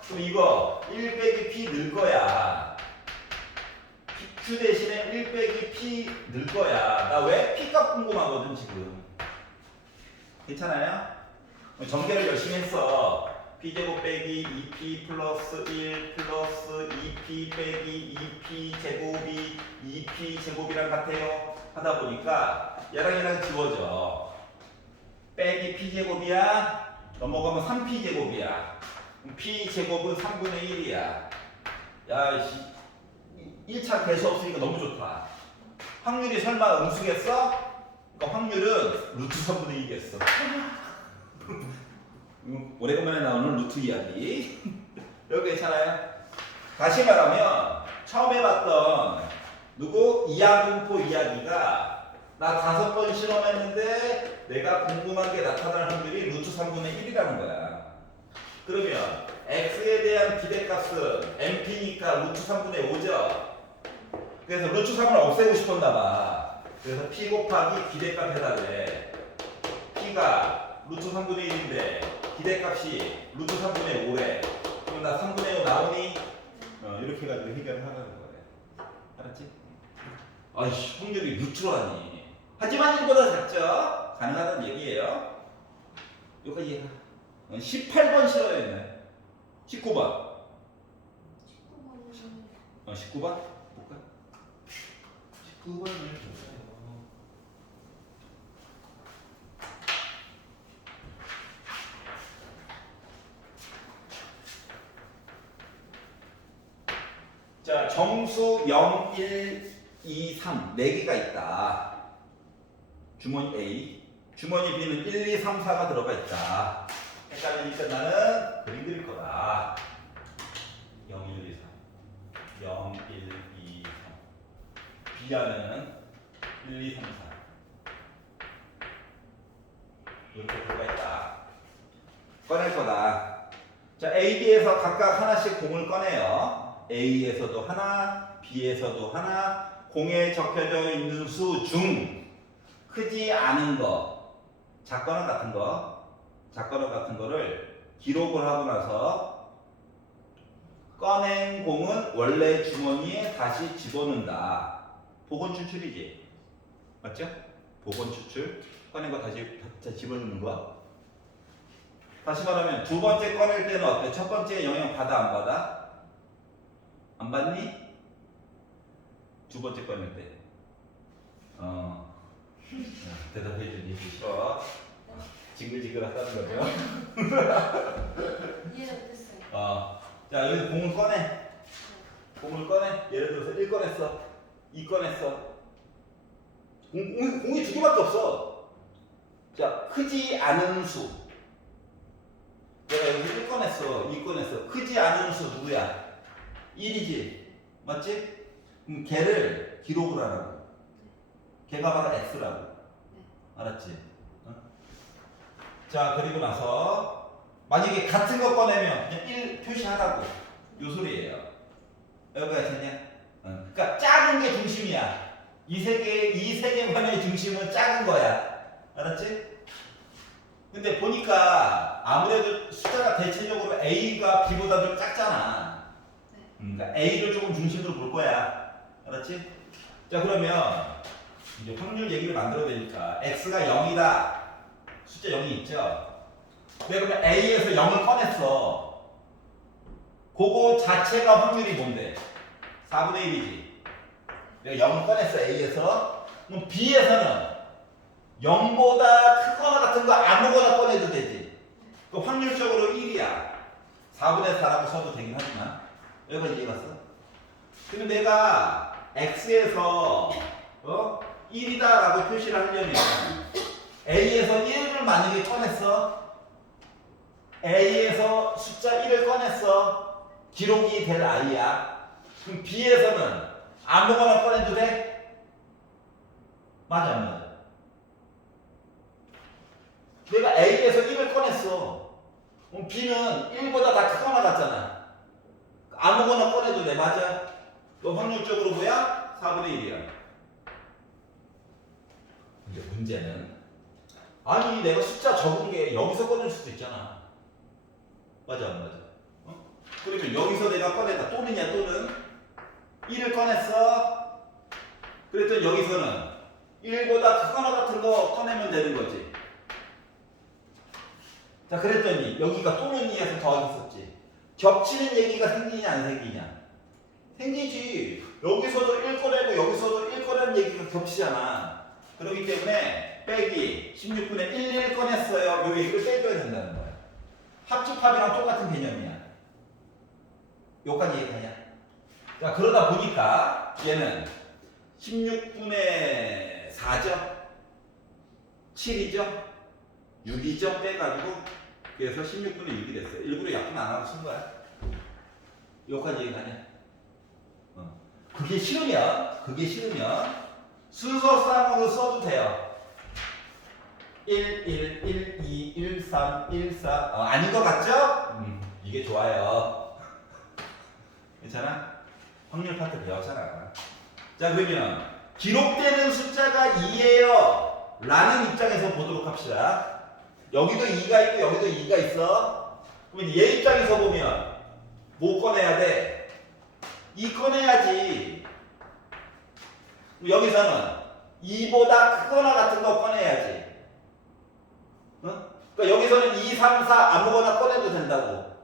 그럼 이거 1 빼기 P 늘 거야. Q 대신에 1 빼기 P 늘 거야. 나 왜 P 값 궁금하거든, 지금. 괜찮아요? 전개를 열심히 했어. P제곱 빼기 2P 플러스 1 플러스 2P 빼기 2P 제곱이 2P 제곱이랑 같아요. 하다 보니까 얘랑 지워져. 빼기 P제곱이야. 넘어가면 3P제곱이야. P제곱은 3분의 1이야. 야, 1차 개수 없으니까 너무 좋다. 확률이 설마 음수겠어? 그러니까 확률은 루트 3분의 2겠어. 오래간만에 나오는 루트 이야기. 여기 괜찮아요? 다시 말하면 처음에 봤던 누구? 이하분포 이야기가 나 5번 실험했는데 내가 궁금한 게 나타날 확률이 루트 3분의 1이라는 거야. 그러면 x에 대한 기대값은 np니까 루트 3분의 5죠. 그래서 루트 3을 없애고 싶었나 봐. 그래서 p 곱하기 기대값 해달래. p가 루트 3분의 1인데 기대값이 루트 3분의 5래. 그럼 나 3분의 5 나오니? 이렇게 해가지고 해결하라는 거래. 알았지? 아이씨, 확률이 루트라니. 하지만 1보다 작죠? 가능하다는 얘기예요. 여기까지 이해가? 18번 실어야겠네. 19번. 19번? 볼까? 19번을 보세요. 자, 정수 0, 1, 2, 3 4개가 있다. 주머니 A, 주머니 B는 1, 2, 3, 4가 들어가 있다. 헷갈리니까 나는 그림 그릴 거다. 0, 1, 2, 3 0, 1, 2, 3 B 안에는 1, 2, 3, 4 이렇게 들어가 있다. 꺼낼 거다. 자, A, B에서 각각 하나씩 공을 꺼내요. A에서도 하나, B에서도 하나, 공에 적혀져 있는 수 중 크지 않은 거, 작거나 같은 거를 기록을 하고 나서 꺼낸 공은 원래 주머니에 다시 집어넣는다. 복원 추출이지, 맞죠? 복원 추출. 꺼낸 거 다시 집어넣는 거. 다시 말하면 두 번째 꺼낼 때는 어때? 첫 번째 영향 받아 안 받아? 안 받니? 두 번째 꺼낼 때. 대답해 주니 싫어. 징글징글하다는 거죠. 이해 못했어요. 자, 여기서 공을 꺼내. 공을 꺼내. 예를 들어서 1 꺼냈어. 2 꺼냈어. 공이 2개밖에 없어. 자, 크지 않은 수. 내가 여기서 1 꺼냈어, 2 꺼냈어. 크지 않은 수 누구야? 1이지. 맞지? 그럼 걔를 기록을 하라고. 걔가 바로 x라고. 알았지? 어? 자, 그리고 나서 만약에 같은 거 꺼내면 그냥 1 표시하라고. 요 소리예요. 여기가 됐냐? 그러니까 작은 게 중심이야. 이 세 개만의 중심은 작은 거야. 알았지? 근데 보니까 아무래도 숫자가 대체적으로 A가 B보다 좀 작잖아. 그러니까 A를 조금 중심으로 볼 거야. 알았지? 자, 그러면 이제 확률 얘기를 만들어야 되니까 X가 0이다. 숫자 0이 있죠? 내가 그러면 A에서 0을 꺼냈어. 그거 자체가 확률이 뭔데? 4분의 1이지. 내가 0을 꺼냈어, A에서. 그럼 B에서는 0보다 크거나 같은 거 아무거나 꺼내도 되지. 그 확률적으로 1이야. 4분의 4라고 써도 되긴 하지만. 여기까지 이해 갔어? 그러면 내가 X에서 1이다라고 표시를 하려면 A에서 1을 만약에 꺼냈어. A에서 숫자 1을 꺼냈어. 기록이 될 I야. 그럼 B에서는 아무거나 꺼내도 돼? 맞아, 안 맞아? 내가 A에서 1을 꺼냈어. 그럼 B는 1보다 다 크거나 같잖아. 아무거나 꺼내도 돼. 맞아? 너 확률적으로 뭐야? 4분의 1이야. 근데 문제는 아니 내가 숫자 적은 게 여기서 꺼낼 수도 있잖아. 맞아 안 맞아? 그러면 여기서 내가 꺼낸다. 또는이야 또는 1을 꺼냈어. 그랬더니 여기서는 1보다 크거나 같은 거 꺼내면 되는 거지. 자, 그랬더니 여기가 또는 2에서 더하기 썼지. 겹치는 얘기가 생기냐 안 생기냐? 생기지. 여기서도 1 꺼내고 여기서도 1 꺼내는 얘기가 겹치잖아. 그렇기 때문에 빼기 16분의 1 꺼냈어요. 요 얘기를 빼줘야 된다는 거야. 합집합이랑 똑같은 개념이야. 여기까지 이해가냐? 자, 그러다 보니까 얘는 16분의 4죠? 7이죠? 6이죠? 빼가지고 그래서 16분의 6이 됐어요. 일부러 약분 안 하고 쓴 거야. 여기까지 이해가냐? 그게 싫으면 순서상으로 써도 돼요. 1, 1, 1, 2, 1, 3, 1, 4 아닌 것 같죠? 이게 좋아요. 괜찮아? 확률 파트 배웠잖아. 자, 그러면 기록되는 숫자가 2예요 라는 입장에서 보도록 합시다. 여기도 2가 있고 여기도 2가 있어. 그러면 얘 입장에서 보면 뭐 꺼내야 돼? 2 꺼내야지. 여기서는 2보다 크거나 같은 거 꺼내야지. 그러니까 여기서는 2, 3, 4 아무거나 꺼내도 된다고.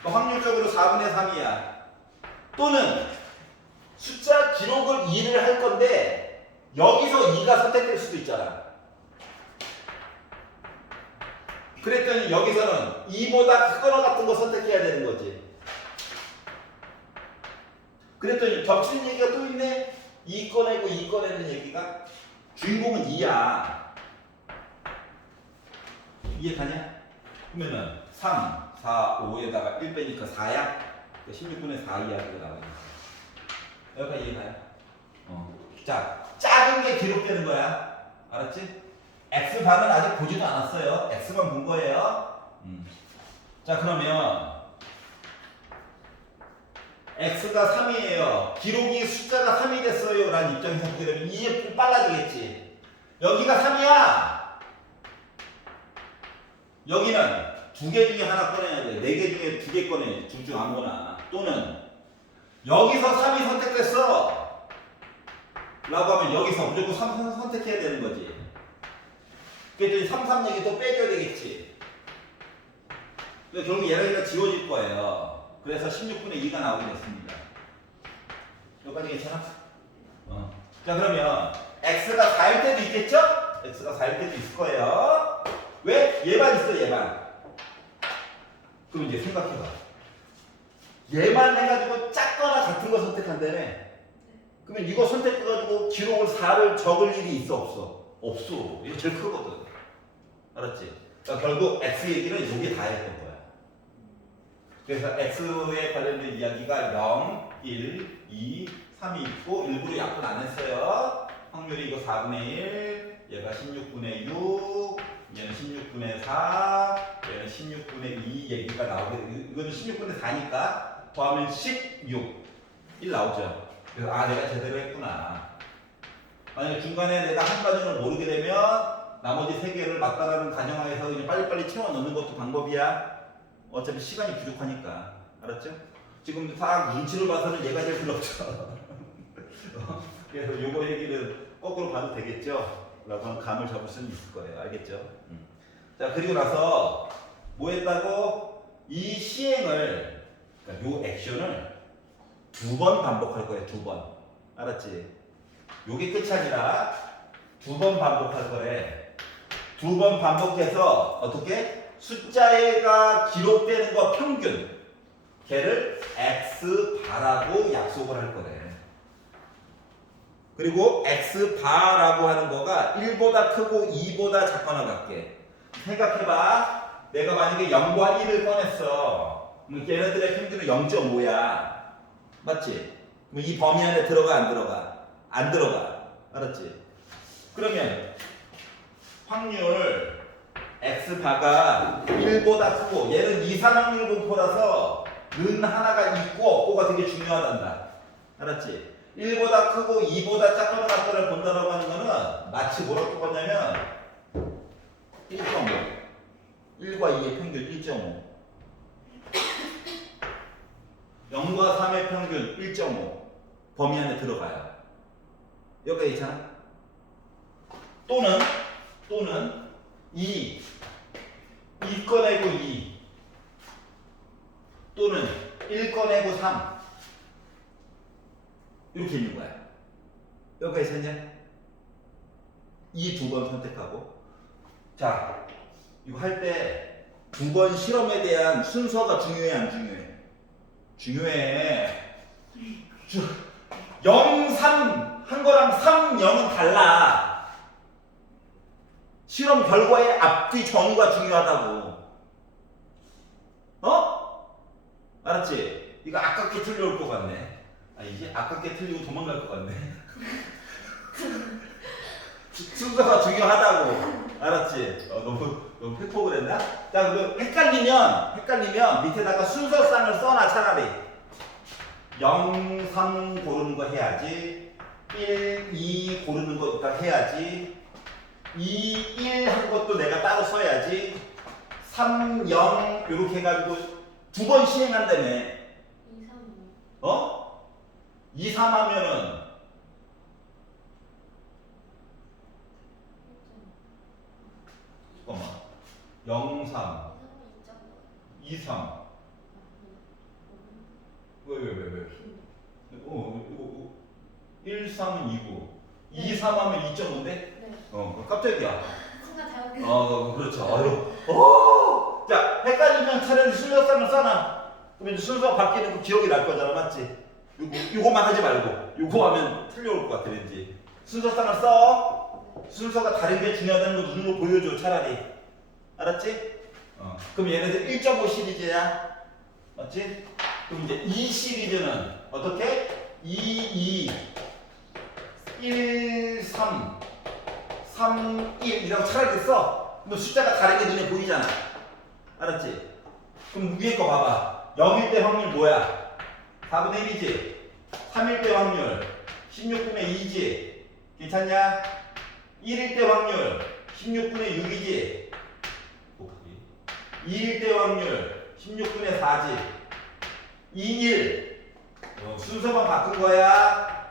그러니까 확률적으로 4분의 3이야. 또는 숫자 기록을 2를 할 건데 여기서 2가 선택될 수도 있잖아. 그랬더니 여기서는 2보다 크거나 같은 거 선택해야 되는 거지. 그랬더니 겹치는 얘기가 또 있네. 2 꺼내고 2 꺼내는 얘기가. 주인공은 2야. 이해가냐? 그러면은 3, 4, 5에다가 1 빼니까 4야? 16분의 4 이하가 나오니까. 여기까지 이해가요? 자, 작은 게 기록되는 거야. 알았지? X반은 아직 보지도 않았어요. X만 본 거예요. 자, 그러면 X가 3이에요. 기록이 숫자가 3이 됐어요. 라는 입장에서 보게 되면 이게 좀 빨라지겠지. 여기가 3이야. 여기는 2개 중에 하나 꺼내야 돼. 4개 중에 2개 꺼내. 둘 중 아무거나. 또는 여기서 3이 선택됐어. 라고 하면 여기서 무조건 3 선택해야 되는 거지. 그랬더니 3, 3 얘기 또 빼줘야 되겠지. 근데 결국 얘가 지워질 거예요. 그래서 16분의 2가 나오게 됐습니다. 여기까지 괜찮아? 자, 그러면 X가 4일 때도 있겠죠? X가 4일 때도 있을 거예요. 왜? 얘만 있어, 얘만. 그럼 이제 생각해봐. 얘만 해가지고 작거나 같은 거 선택한다며. 그러면 이거 선택해가지고 기록을 4를 적을 일이 있어, 없어? 없어. 이게 제일 크거든. 알았지? 그러니까 결국 X 얘기는 이게 다 했던 거야. 그래서 x에 관련된 이야기가 0, 1, 2, 3이 있고 일부러 약분 안 했어요. 확률이 이거 4분의 1, 얘가 16분의 6, 얘는 16분의 4, 얘는 16분의 2 얘기가 나오게 이거는 16분의 4니까 더하면 16, 1 나오죠. 그래서 아 내가 제대로 했구나. 만약에 중간에 내가 한 가지를 모르게 되면 나머지 세 개를 맞다라는 가정하에서 그냥 빨리빨리 채워 넣는 것도 방법이야. 어차피 시간이 부족하니까. 알았죠? 지금 다 눈치를 봐서는 얘가 제일 부럽죠. 그래서 요거 얘기는 거꾸로 봐도 되겠죠? 라고 하는 감을 잡을 수는 있을 거예요. 알겠죠? 자, 그리고 나서 뭐 했다고? 이 시행을, 그러니까 요 액션을 2번 반복할 거예요. 2번. 알았지? 요게 끝이 아니라 2번 반복할 거래. 2번 반복해서 어떻게? 숫자가 기록되는 거 평균 걔를 X바라고 약속을 할 거래. 그리고 X바라고 하는 거가 1보다 크고 2보다 작거나 같게. 생각해봐. 내가 만약에 0과 1을 꺼냈어. 그럼 걔네들의 평균은 0.5야. 맞지? 그럼 이 범위 안에 들어가 안 들어가? 안 들어가. 알았지? 그러면 확률 X바가 1보다 크고 얘는 이산확률 공포라서 는 하나가 있고 없고가 되게 중요하단다. 알았지? 1보다 크고 2보다 작거나 같다를 본다라고 하는 거는 마치 뭐라고 똑같냐면 1.5 1과 2의 평균 1.5 0과 3의 평균 1.5 범위 안에 들어가요. 여기까지 있잖아. 또는 2 꺼내고 2 또는 1 꺼내고 3 이렇게 있는 거야. 여기까지 있었냐? 이 2번 선택하고. 자, 이거 할 때 2번 실험에 대한 순서가 중요해 안 중요해? 중요해. 0, 3 한 거랑 3, 0은 달라. 실험 결과의 앞뒤 전후가 중요하다고. 어? 알았지? 이거 아깝게 틀려올 것 같네. 아니지? 아깝게 틀리고 도망갈 것 같네. 순서가 중요하다고. 알았지? 너무 팩폭을 했나? 자, 헷갈리면 밑에다가 순서상을 써놔 차라리. 0, 3 고르는 거 해야지. 1, 2 고르는 거 일단 해야지. 2, 1 한 것도 내가 따로 써야지. 3, 0 이렇게 해가지고 2번 시행한다며. 2, 3, 5. 어? 2, 3 하면은 잠깐만 0, 3 2, 3 왜? 1, 3은 2고 2, 3 하면 2.5인데? 네. 깜짝이야. 순간 잘못했어요. 그렇죠. 자, 헷갈리면 차라리 순서상을 써놔. 그러면 이제 순서가 바뀌는 거 기억이 날 거잖아, 맞지? 요거만 하지 말고 요거 하면 틀려올 것 같아 왠지. 순서상을 써. 순서가 다른 게 중요하다는 거 눈으로 보여줘 차라리. 알았지? 그럼 얘네들 1.5 시리즈야. 맞지? 그럼 이제 2 시리즈는 어떻게? 2, 1, 3 3, 1 이라고 차라리 써. 그럼 숫자가 다른 게 눈에 보이잖아. 알았지? 그럼 위에 거 봐봐. 0일 때 확률 뭐야? 4분의 1이지? 3일 때 확률 16분의 2지? 괜찮냐? 1일 때 확률 16분의 6이지? 2일 때 확률 16분의 4지? 2, 1 순서만 바꾼 거야.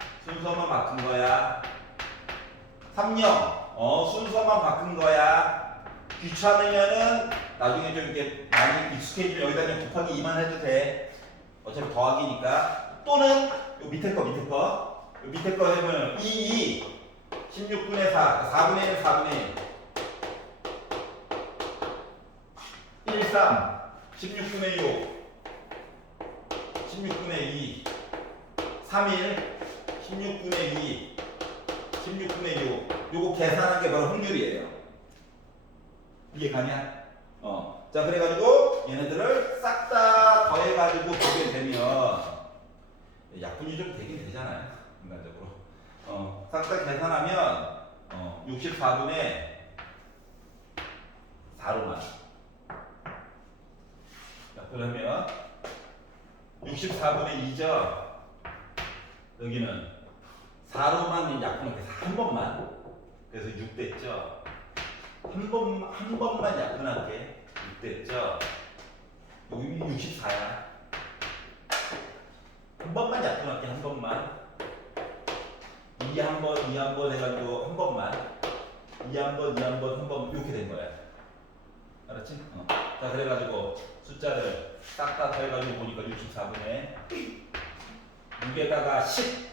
3, 0 순서만 바꾼 거야. 귀찮으면은 나중에 좀 이렇게 많이 익숙해지면 여기다 그냥 곱하기 2만 해도 돼. 어차피 더하기니까. 또는 요 밑에 거 요 밑에 거 하면 2, 16분의 4 4분의 1 4분의 1 3 16분의 6 16분의 2 3일 16분의 2 16분의 6 요거 계산한 게 바로 확률이에요. 이해 가냐? 자 그래가지고 얘네들을 싹 다 싹싹 더해가지고 보게 되면 약분이 좀 되긴 되잖아요. 인간적으로. 싹싹 계산하면 64분의 4로만. 자, 그러면 64분의 2죠. 여기는 4로만 약분을 해서 한 번만. 그래서 6 됐죠. 한 번만 약분할게. 6 됐죠. 여기 64야. 한 번만 약분할게. 한 번만. 2 한 번, 2 한 번 해가지고 한 번만. 2 한 번, 2 한 번, 한 번 이렇게 된 거야. 알았지? 자, 그래가지고 숫자를 싹 다 더해가지고 보니까 64분의 6에다가 10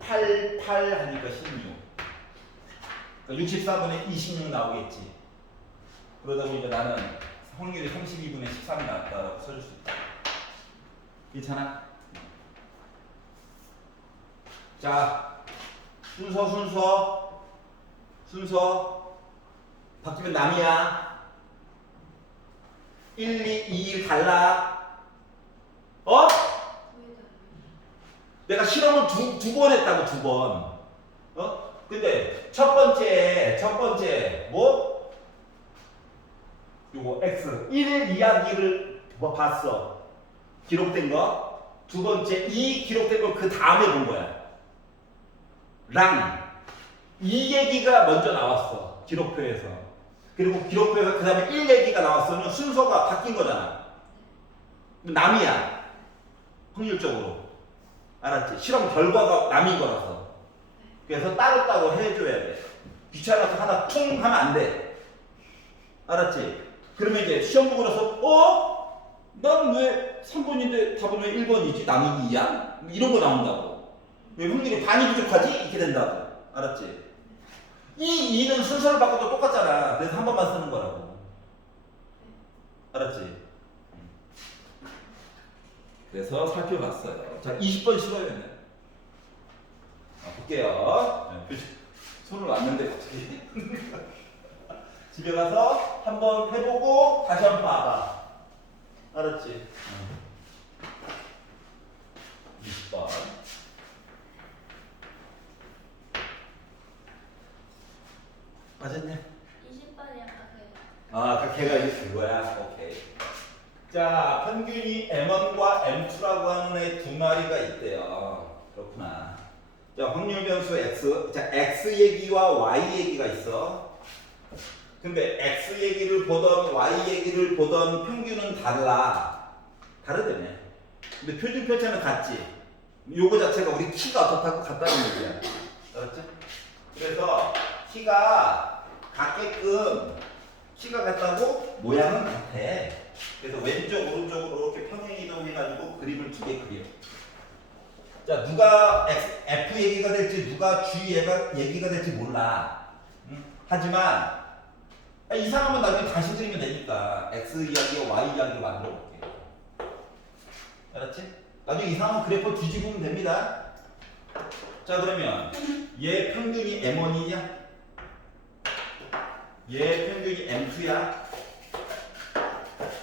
8 하니까 16. 그러니까 64분의 26 나오겠지. 그러다 보니까 나는 확률이 32분의 13이 나왔다라고 써줄 수 있다. 괜찮아? 자, 순서 바뀌면 남이야. 1, 2, 2, 1 달라. 내가 실험을 두 번 했다고, 두 번. 근데 첫 번째 뭐? 요거 x 1 이야기를 뭐 봤어. 기록된 거. 두 번째 2 기록된 거 그 다음에 본 거야. 이 얘기가 먼저 나왔어. 기록표에서. 그리고 기록표에서 그 다음에 1 얘기가 나왔으면 순서가 바뀐 거잖아. 남이야. 확률적으로. 알았지? 실험 결과가 남인 거라서. 그래서 따로 해줘야 돼. 귀찮아서 하나 퉁 하면 안 돼. 알았지? 그러면 이제 시험 보고 나서 난 왜 3번인데 답은 왜 1번이지? 나누기 2야? 이런 거 나온다고. 왜 확률이 반이 부족하지? 이렇게 된다고. 알았지? 이 2는 순서를 바꿔도 똑같잖아. 그래서 한 번만 쓰는 거라고. 알았지? 그래서 살펴봤어요. 자, 20번 실어야겠네. 볼게요. 손을 놨는데 어떻게? 집에 가서 한번 해보고 다시 한번 봐봐. 알았지? 20번. 맞았냐? 20번이 아까 그 걔가 이제 그거야. 오케이. 자, 평균이 M1과 M2라고 하는 애 두 마리가 있대요. 그렇구나. 자, 확률 변수 X. 자, X 얘기와 Y 얘기가 있어. 근데 X 얘기를 보던 Y 얘기를 보던 평균은 다르다며. 근데 표준 편차는 같지. 요거 자체가 우리 키가 어떻다고 같다는 얘기야. 알았지? 그래서 키가 같다고 모양은 같아. 그래서 왼쪽 오른쪽으로 이렇게 평행 이동해가지고 그림을 두 개 그려. 자, 누가 F 얘기가 될지 누가 G 얘기가 될지 몰라. 하지만 이상하면 나중에 다시 그리면 되니까 X 이야기와 Y 이야기로 만들어 볼게. 알았지? 나중에 이상하면 그래프 뒤집으면 됩니다. 자, 그러면 얘 평균이 M1이냐? 얘 평균이 M2야?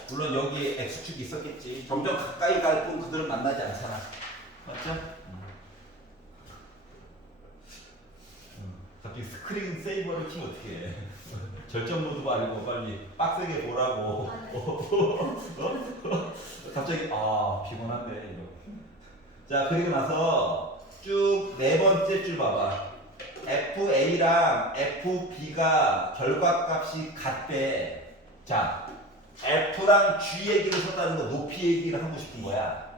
물론 여기에 X축이 있었겠지. 점점 가까이 갈 뿐 그들은 만나지 않잖아. 맞죠? 갑자기 스크린 세이버를 키면 어떻게 해? 절전 모드 말고 빨리 빡세게 보라고. 갑자기 피곤한데 이거. 자, 그리고 나서 쭉 네 번째 줄 봐봐. FA랑 FB가 결과값이 같대. 자, F랑 G 얘기를 썼다는 거 높이 얘기를 하고 싶은 거야.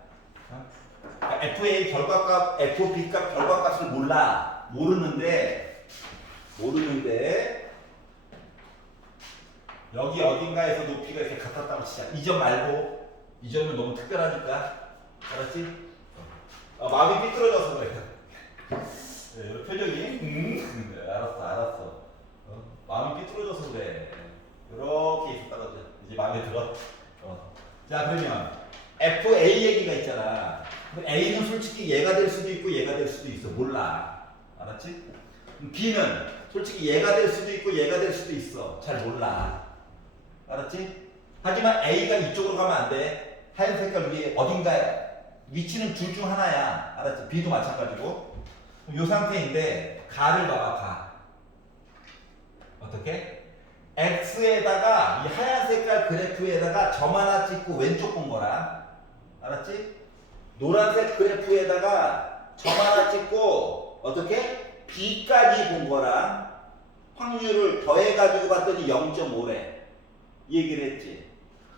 FA 결과값, FB 값 결과값을 모르는데 여기 어딘가에서 높이가 이렇게 같았다고 치자. 이 점 말고, 이 점은 너무 특별하니까. 알았지? 마음이 삐뚤어져서 그래. 네, 표정이 알았어. 마음이 삐뚤어져서 그래. 이렇게 있었다가 이제 마음에 들어. 자, 그러면 FA 얘기가 있잖아. A는 솔직히 얘가 될 수도 있고 얘가 될 수도 있어. 몰라. 알았지? B는 솔직히 얘가 될 수도 있고 얘가 될 수도 있어. 잘 몰라. 알았지? 하지만 A가 이쪽으로 가면 안 돼. 하얀 색깔 위에 어딘가에 위치는 둘 중 하나야. 알았지? B도 마찬가지고. 이 상태인데 가를 봐봐. 가. 어떻게? X에다가 이 하얀 색깔 그래프에다가 점 하나 찍고 왼쪽 본 거라. 알았지? 노란색 그래프에다가 점 하나 찍고 어떻게? B까지 본 거라. 확률을 더해가지고 봤더니 0.5래. 이 얘기를 했지.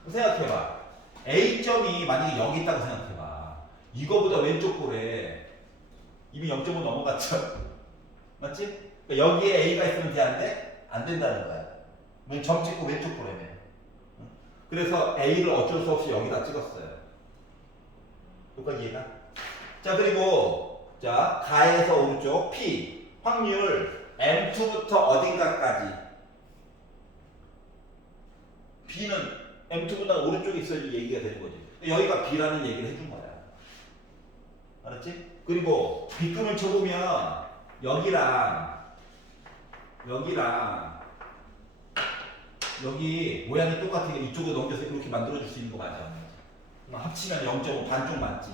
생각해봐. A점이 만약에 여기 있다고 생각해봐. 이거보다 왼쪽 보래. 이미 0.5 넘어갔죠? 맞지? 그러니까 여기에 A가 있으면 돼, 안 돼? 안 된다는 거야. 점 찍고 왼쪽 보래며. 그래서 A를 어쩔 수 없이 여기다 찍었어요. 여기까지 이해가? 자, 그리고 자 가에서 오른쪽 P 확률 M2부터 어딘가까지. B는 M2보다 오른쪽에 있어야지 얘기가 되는 거지. 여기가 B라는 얘기를 해준 거야. 알았지? 그리고 B금을 쳐보면 여기랑 여기 모양이 똑같으니까 이쪽으로 넘겨서 이렇게 만들어줄 수 있는 거 맞아. 합치면 0.5 반쪽 맞지.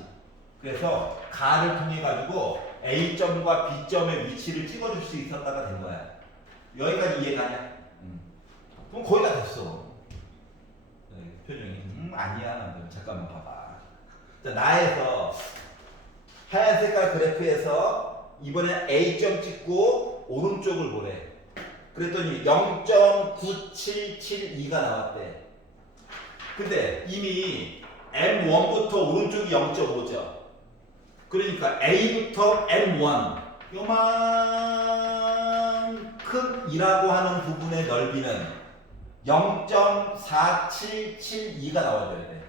그래서 가를 통해 가지고 A점과 B점의 위치를 찍어줄 수 있었다가 된 거야. 여기까지 이해가냐? 그럼 거의 다 됐어. 표정이 아니야. 잠깐만 봐봐. 자, 나에서 하얀 색깔 그래프에서 이번에 A점 찍고 오른쪽을 보래. 그랬더니 0.9772가 나왔대. 근데 이미 M1부터 오른쪽이 0.5죠. 그러니까 A부터 M1 요만큼이라고 하는 부분의 넓이는 0.4772가 나와줘야 돼.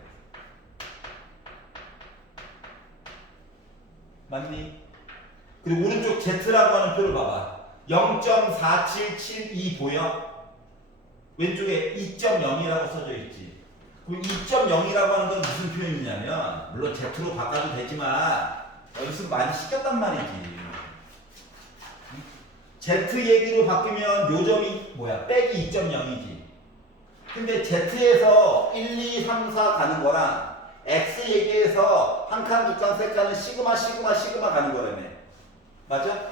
맞니? 그리고 오른쪽 Z라고 하는 표를 봐봐. 0.4772 보여? 왼쪽에 2.0이라고 써져 있지. 그럼 2.0이라고 하는 건 무슨 표현이냐면, 물론 Z로 바꿔도 되지만 여기서 많이 시켰단 말이지. Z 얘기로 바뀌면 요 점이 뭐야? 빼기 2.0이지. 근데 Z에서 1, 2, 3, 4 가는 거랑 X 얘기에서 한 칸, 두 칸, 세 칸은 시그마 가는 거라며. 맞아?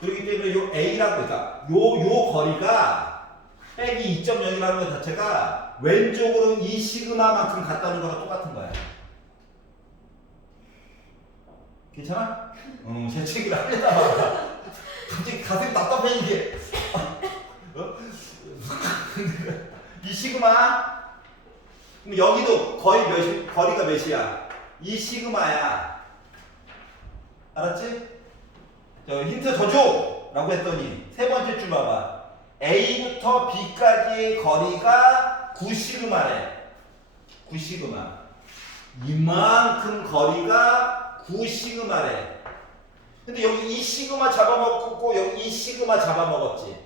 그렇기 때문에 요 A라고, 그러니까 요 거리가 빼기 2.0이라는 것 자체가 왼쪽으로 이 시그마만큼 갔다는 거랑 똑같은 거야. 괜찮아? 재채기를 하려다 봐. 갑자기 가슴이 답답해, 이게. 이 시그마? 그럼 여기도 거리가 몇이야? 이 시그마야. 알았지? 저 힌트 더 줘! 라고 했더니 세 번째 줄 봐봐. A부터 B까지의 거리가 9시그마래. 9시그마. 이만큼 거리가 9시그마래. 근데 여기 이 시그마 잡아먹고 여기 이 시그마 잡아먹었지.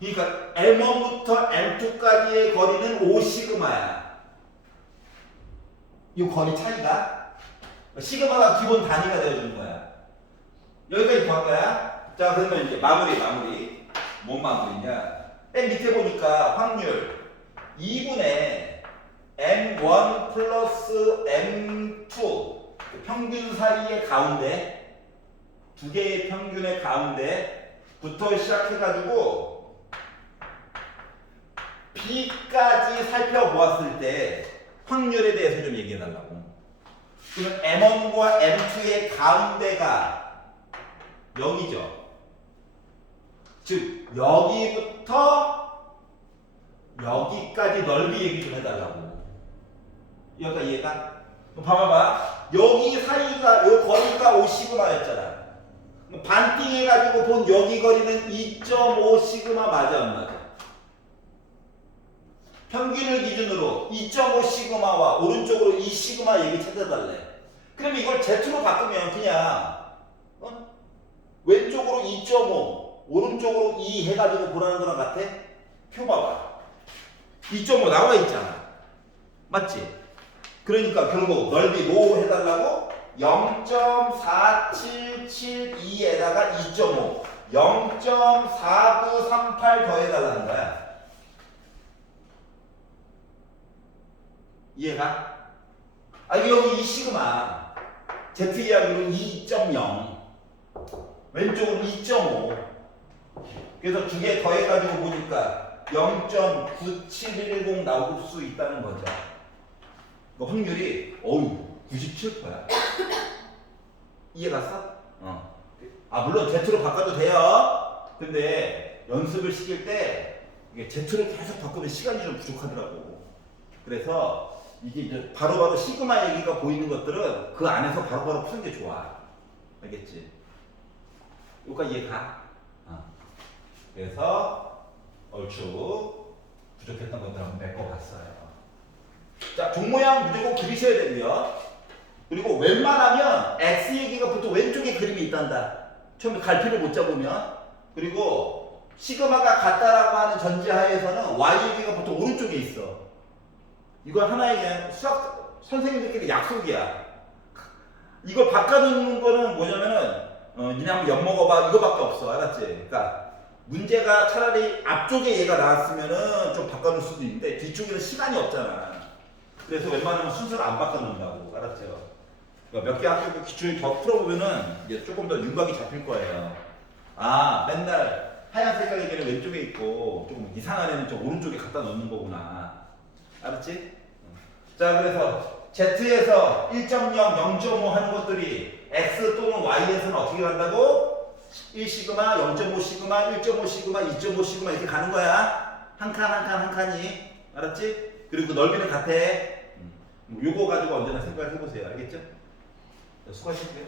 그러니까 M1부터 M2까지의 거리는 5시그마야. 이 거리 차이가 시그마가 기본 단위가 되어주는 거야. 여기까지 볼 거야. 자, 그러면 이제 마무리. 뭔 마무리냐? 맨 밑에 보니까 확률 2분의 M1 플러스 M2 평균 사이의 가운데, 두 개의 평균의 가운데부터 시작해가지고 B까지 살펴보았을 때 확률에 대해서 좀 얘기해달라고. 그러면 M1과 M2의 가운데가 여기죠. 즉 여기부터 여기까지 넓이 얘기 좀 해달라고. 여기가 이해가? 봐봐봐. 여기 사이가, 요 거리가 5시그마였잖아. 반띵해가지고 본 여기 거리는 2.5시그마 맞아, 안 맞아? 평균을 기준으로 2.5시그마와 오른쪽으로 2시그마 얘기 찾아달래. 그럼 이걸 Z로 바꾸면 그냥 왼쪽으로 2.5, 오른쪽으로 2 해가지고 보라는 거랑 같아? 표 봐봐. 2.5 나와 있잖아. 맞지? 그러니까 결국 넓이 뭐 해달라고? 0.4772에다가 2.5, 0.4938 더해달라는 거야. 이해가? 아 여기 이 시그마 Z 이야기로 2.0 왼쪽은 2.5 그래서 두 개 더해가지고 보니까 0.9710 나올 수 있다는 거죠. 그 확률이 97%야. 이해 갔어? 아 물론 Z로 바꿔도 돼요. 근데 연습을 시킬 때 이게 Z로 계속 바꾸면 시간이 좀 부족하더라고. 그래서 이게 이제 바로바로 시그마 얘기가 보이는 것들은 그 안에서 바로바로 푸는 게 좋아. 알겠지? 여기까지 이해가? 그래서 얼추 부족했던 것들 한번 메꿔봤어요. 자, 종 모양 무조건 그리셔야 되고요. 그리고 웬만하면 X 얘기가 보통 왼쪽에 그림이 있단다. 처음에 갈피를 못 잡으면. 그리고 시그마가 같다라고 하는 전제하에서는 Y 얘기가 보통 오른쪽에 있어. 이거 하나의 그냥 수학 선생님들끼리 약속이야. 이걸 바꿔놓는 거는 뭐냐면은 니네 한번 엿먹어봐 이거밖에 없어. 알았지? 그러니까 문제가 차라리 앞쪽에 얘가 나왔으면은 좀 바꿔놓을 수도 있는데 뒤쪽에는 시간이 없잖아. 그래서 웬만하면 순서를 안 바꿔놓는다고. 알았죠? 그러니까 몇 개 학교 기출 더 풀어보면은 이제 조금 더 윤곽이 잡힐 거예요. 아 맨날 하얀 색깔 얘기는 왼쪽에 있고 조금 이상한 애는 좀 오른쪽에 갖다 놓는 거구나. 알았지? 자 그래서 Z에서 1.0, 0.5 하는 것들이 X 또는 Y에서는 어떻게 간다고? 1시그마, 0.5 시그마, 1.5 시그마, 2.5 시그마 이렇게 가는 거야. 한 칸 한 칸 한 칸이. 알았지? 그리고 넓이는 같아. 요거 가지고 언제나 생각을 해보세요. 알겠죠? 수고하실게요.